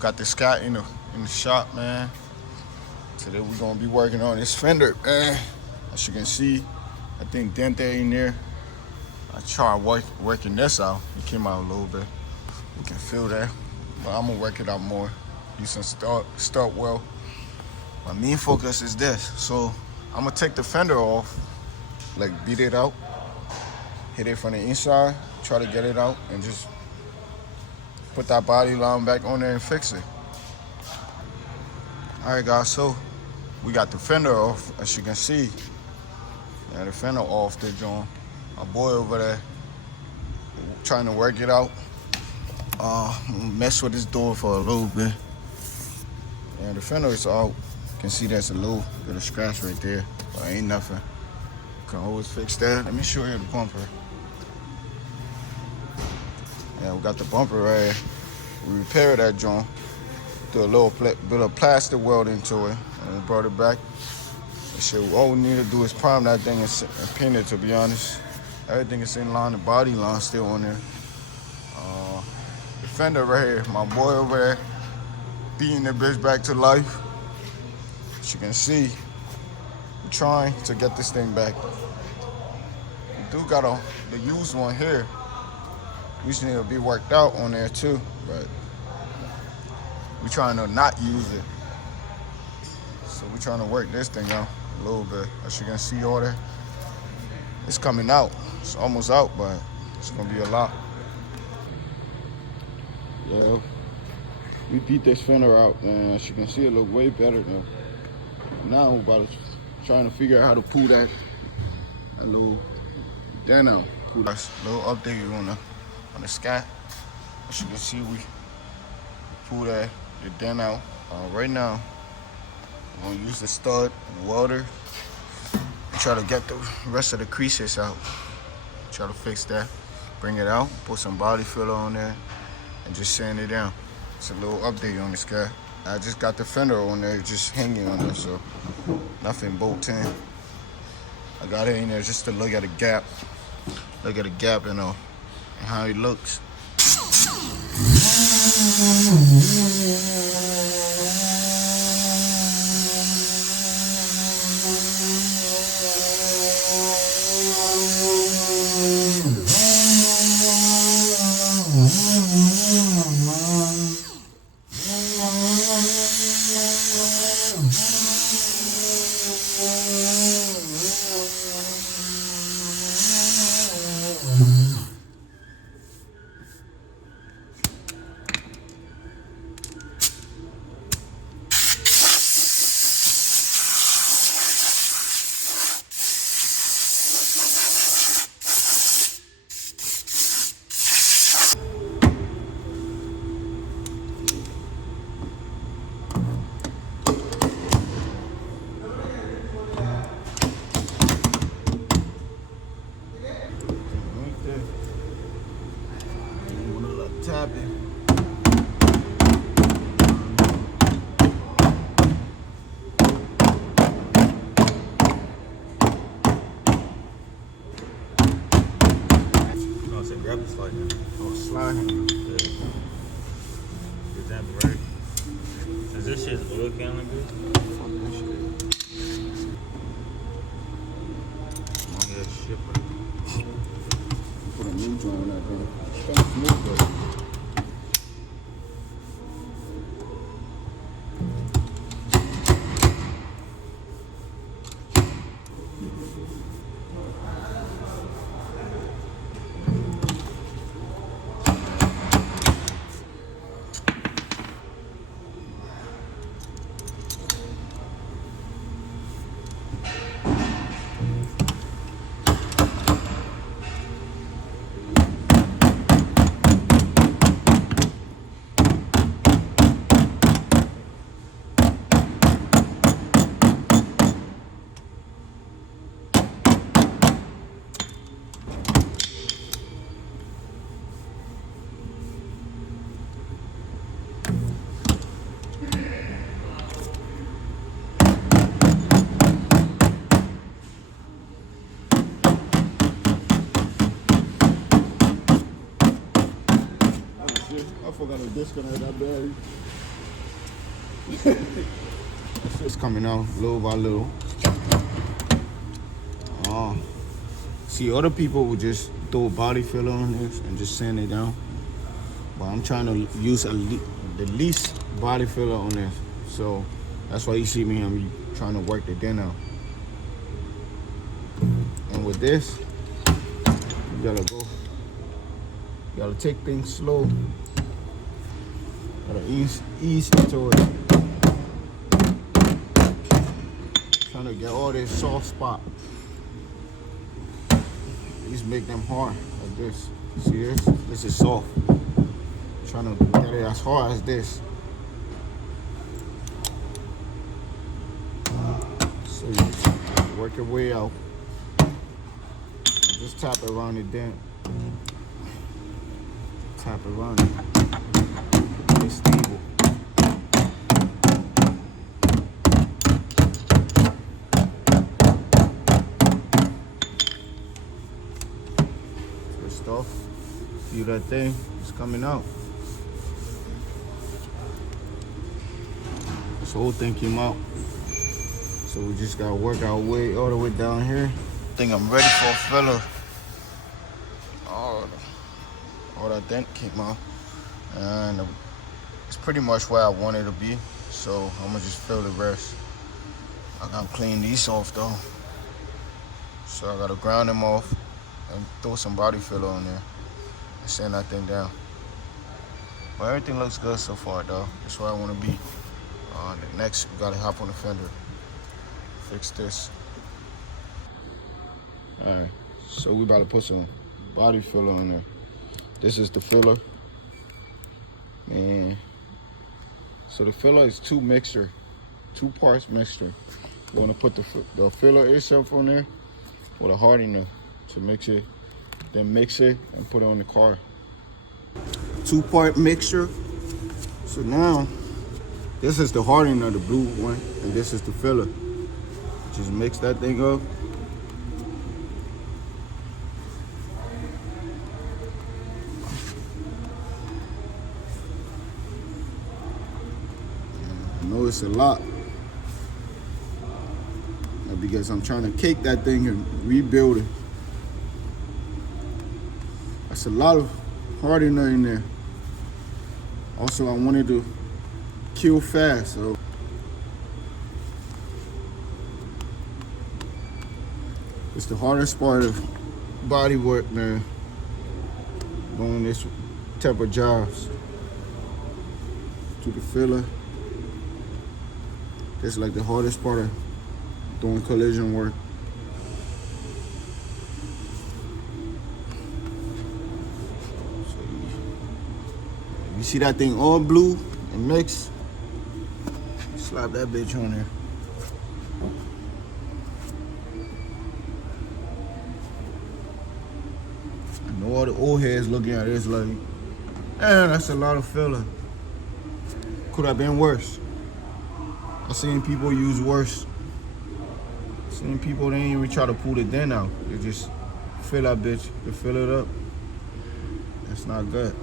Got the scat in the shop, man. Today we're gonna be working on this fender, man. As you can see, I think dent in there. I tried working this out. It came out a little bit. You can feel that, but I'm gonna work it out more. Using start well. My main focus is this. So I'm gonna take the fender off, like beat it out, hit it from the inside, try to get it out, and just put that body line back on there and fix it. All right, guys, so we got the fender off, as you can see. Yeah, the fender off the joint. My boy over there trying to work it out. Mess with this door for a little bit. And the fender is out. You can see there's a little bit of scratch right there, but ain't nothing. Can always fix that. Let me show you the bumper. Yeah, we got the bumper right here. We repaired that joint. Do a little bit of plastic weld into it, and we brought it back. And shit, all we need to do is prime that thing and paint it, to be honest. Everything is in line, the body line still on there. The fender right here, my boy over there, beating the bitch back to life. As you can see, we're trying to get this thing back. We do got the used one here. We just need to be worked out on there too, but we're trying to not use it. So we're trying to work this thing out a little bit. As you can see, all that, it's coming out. It's almost out, but it's gonna be a lot. Yeah, we beat this fender out, man. As you can see, it look way better though. Now we're about to trying to figure out how to pull that little dent out. Pull that little update on the scat. As you can see, we pull the dent out. Right now, I'm gonna use the stud and the welder. Try to get the rest of the creases out. Try to fix that. Bring it out. Put some body filler on there, and just sand it down. It's a little update on this guy. I just got the fender on there, just hanging on there, so nothing bolt in. I got it in there just to look at the gap. Look at the gap, and how it looks. Tapping. No, I said grab the slide now. Oh, slide handle. Yeah. Get that right. Is this shit oil can look good? Fuck this shit. Long ass shit, bro. Put a new joint on that thing. It's smooth though. I forgot to disconnect that battery. It's coming out little by little. See, other people would just throw body filler on this and just sand it down. But I'm trying to use the least body filler on this. So that's why you see me, I'm trying to work the dent out. And with this, you gotta take things slow. Gotta ease into it. Trying to get all this soft spot. These make them hard like this. See this? This is soft. Trying to get it as hard as this. So you just work your way out. Just tap it around the dent. Tap it around it. It's stable. Good stuff. See that thing? It's coming out. This whole thing came out. So we just gotta work our way all the way down here. I think I'm ready for a filler. All that dent came out. And it's pretty much where I want it to be. So I'm gonna just fill the rest. I gotta clean these off though. So I gotta ground them off and throw some body filler on there and sand that thing down. But everything looks good so far though. That's where I wanna be. Next, we gotta hop on the fender. Fix this. Alright, so we about to put some body filler on there. This is the filler. Man. So the filler is two parts mixture. You wanna put the filler itself on there with a hardener to mix it. Then mix it and put it on the car. 2-part mixture. So now, this is the hardener, the blue one, and this is the filler. Just mix that thing up. I know it's a lot, because I'm trying to cake that thing and rebuild it. That's a lot of hardener in there. Also, I wanted to kill fast, so it's the hardest part of body work, man. Doing this type of jobs. To the filler. It's like the hardest part of doing collision work. So you see that thing all blue and mixed? Slap that bitch on there. I know all the old heads looking at this like, man, that's a lot of filler. Could have been worse. I've seen people use worse. Seen people, they ain't even try to pull the dent out. They just fill that bitch, they fill it up. That's not good.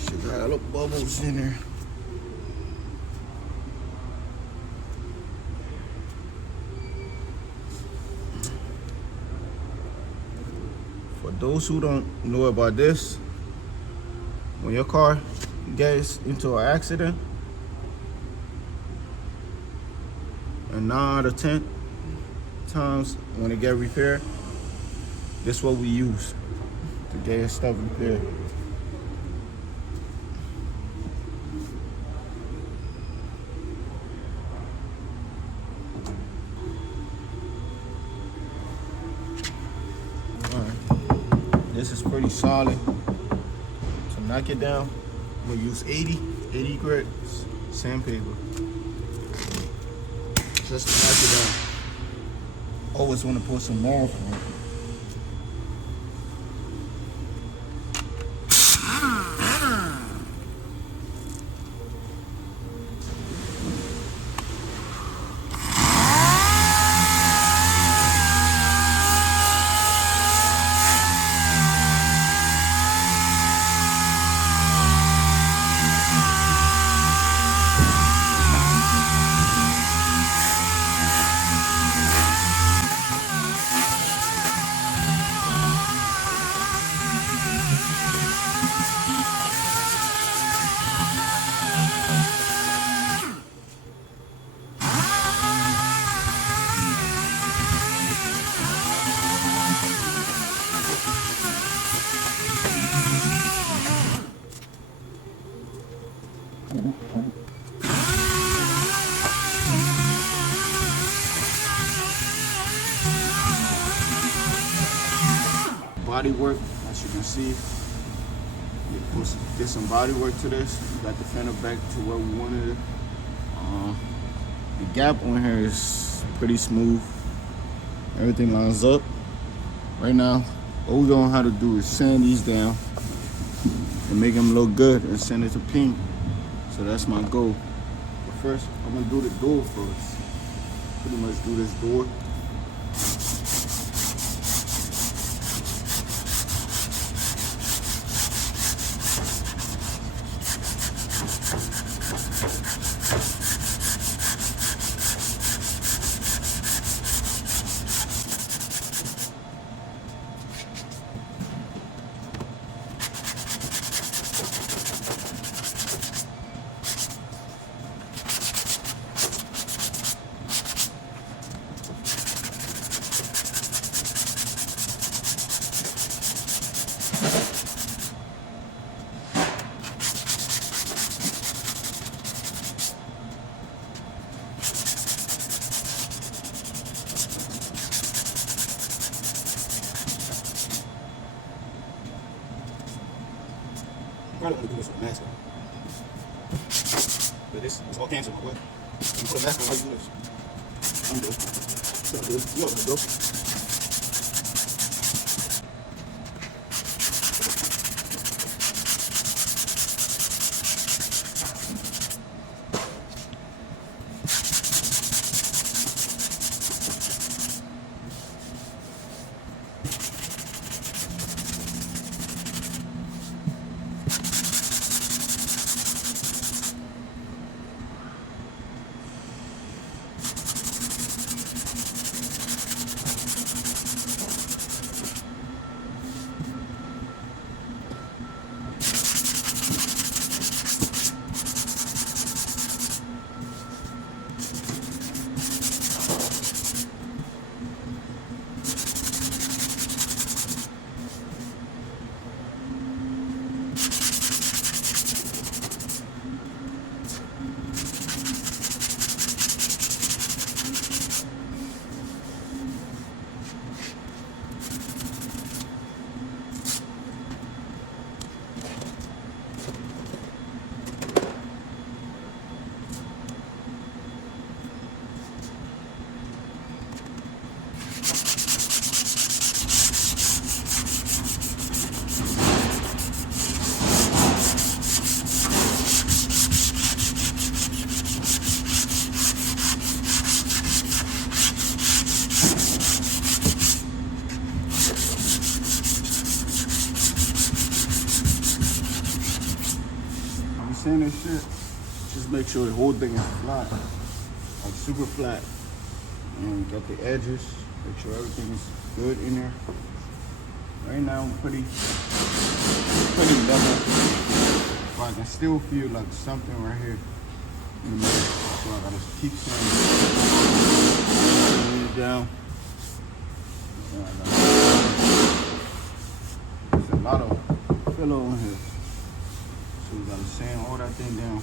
Shit got little bubbles in there. For those who don't know about this, when your car gets into an accident, and 9 out of 10 times when it get repaired, this is what we use to get stuff repaired. Alright, this is pretty solid. To knock it down, I'm gonna use 80 grit sandpaper. Just to knock it down. Always want to put some more on it. Body work, as you can see, did some body work to this. We got the fender back to where we wanted it. The gap on here is pretty smooth. Everything lines up. Right now, what we're gonna have to do is sand these down and make them look good and send it to pink. So that's my goal. But first, I'm gonna do the door first. Pretty much do this door. Probably want to do this with a mask on. But this is all cancer, my boy. You put a mask on while you do this. I'm good. So good. You know what, bro. Saying this shit, just make sure the whole thing is flat, like super flat, and got the edges. Make sure everything is good in there. Right now, I'm pretty level, but I can still feel like something right here in the middle. So I gotta keep sanding it down. There's a lot of filler on here. So we gotta sand all that thing down.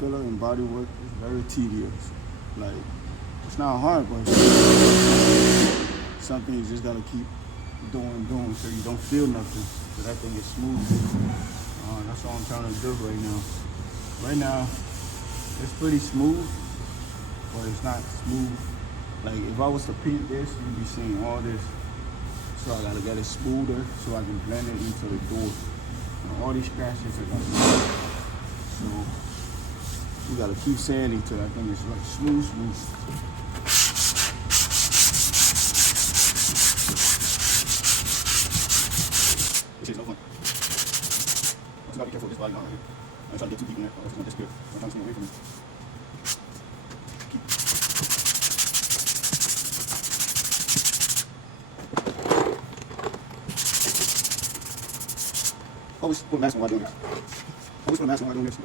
Filler and body work is very tedious. Like, it's not hard, but it's something you just gotta keep doing so you don't feel nothing. So that thing is smooth. That's all I'm trying to do right now. Right now, it's pretty smooth, but it's not smooth. Like, if I was to paint this, you'd be seeing all this. So I gotta get it smoother so I can blend it into the door. And all these scratches are gonna be. So we gotta keep sanding till that thing is like smooth. This is no fun. You gotta be careful with this body right here. I'm trying to get too deep in there, or it's gonna disappear. I'm trying to stay away from it. Always put a mask on while doing this. Always put a mask on while doing this.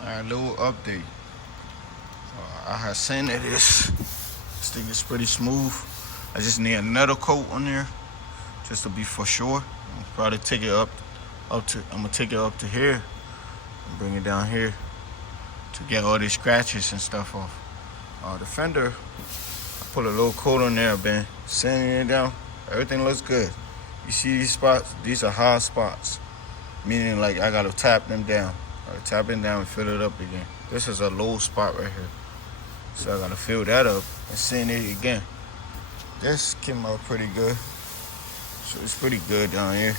Alright, little update. I had seen that this thing is pretty smooth. I just need another coat on there, just to be for sure. I'll probably take it up to. I'm gonna take it up to here and bring it down here to get all these scratches and stuff off. The fender, I put a little coat on there. I've been sanding it down. Everything looks good. You see these spots? These are hard spots, meaning like I gotta tap them down. Tap it down and fill it up again. This is a low spot right here, so I gotta fill that up and sand it again. This came out pretty good, so it's pretty good down here.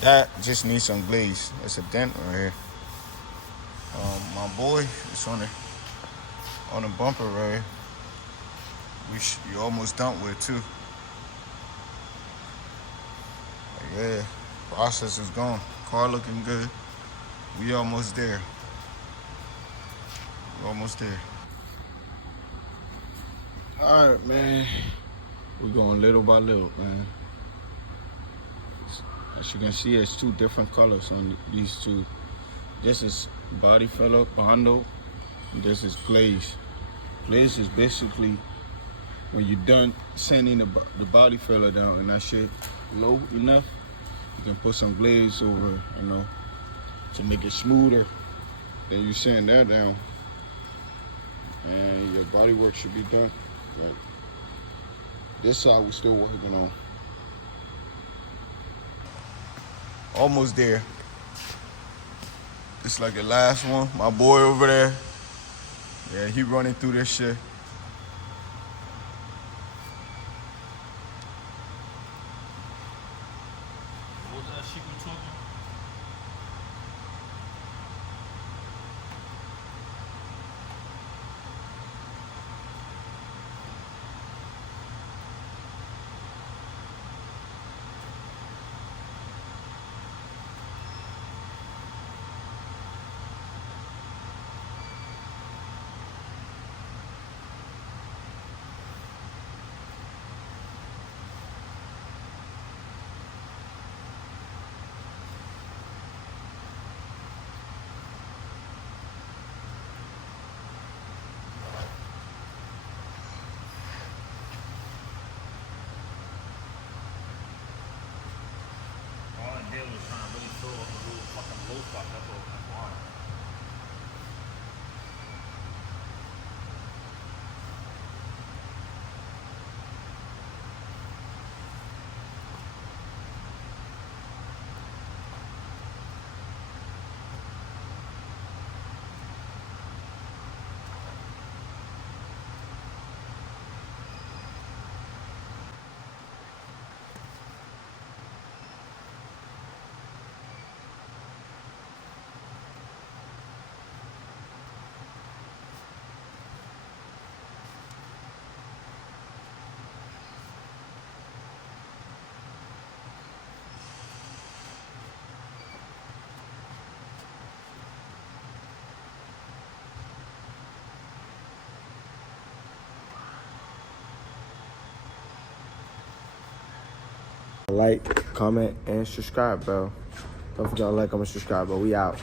That just needs some glaze. That's a dent right here. My boy is on the bumper right here. You almost done with too. Yeah, process is gone. Car looking good. We almost there. We're almost there. All right, man. We're going little by little, man. As you can see, it's two different colors on these two. This is body filler, bondo. And this is glaze. Glaze is basically when you're done sanding the body filler down and that shit low enough, you can put some glaze over, to make it smoother. Then you sand that down and your body work should be done. Right. This side we're still working on. Almost there. It's like the last one. My boy over there, yeah, he running through this shit. What was that shit you talking? Was trying to really throw up a little fucking low spot. That's all I want. Like, comment, and subscribe, bro. Don't forget to like, comment, subscribe, bro. We out.